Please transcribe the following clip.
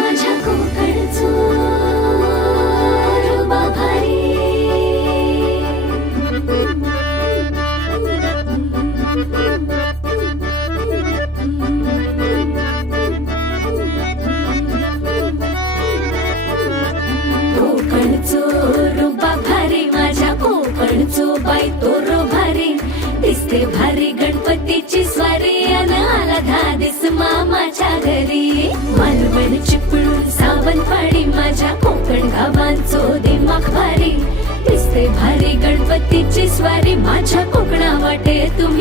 माझ्या कोकणचो रुबा भारी, कोकणचो रुबा भारी, माझ्या कोकणचो बाई तो रो भारी. दिसते भारी गणपतीची स्वारी, अन आला धादिस मामाच्या घरी. मालवण चिपळूण सावंतवाडी, माझ्या कोकण गावांचो दिमाग भारी. दिसते भारी गणपतीची स्वारी, माझ्या कोकणा वाटे तुम्ही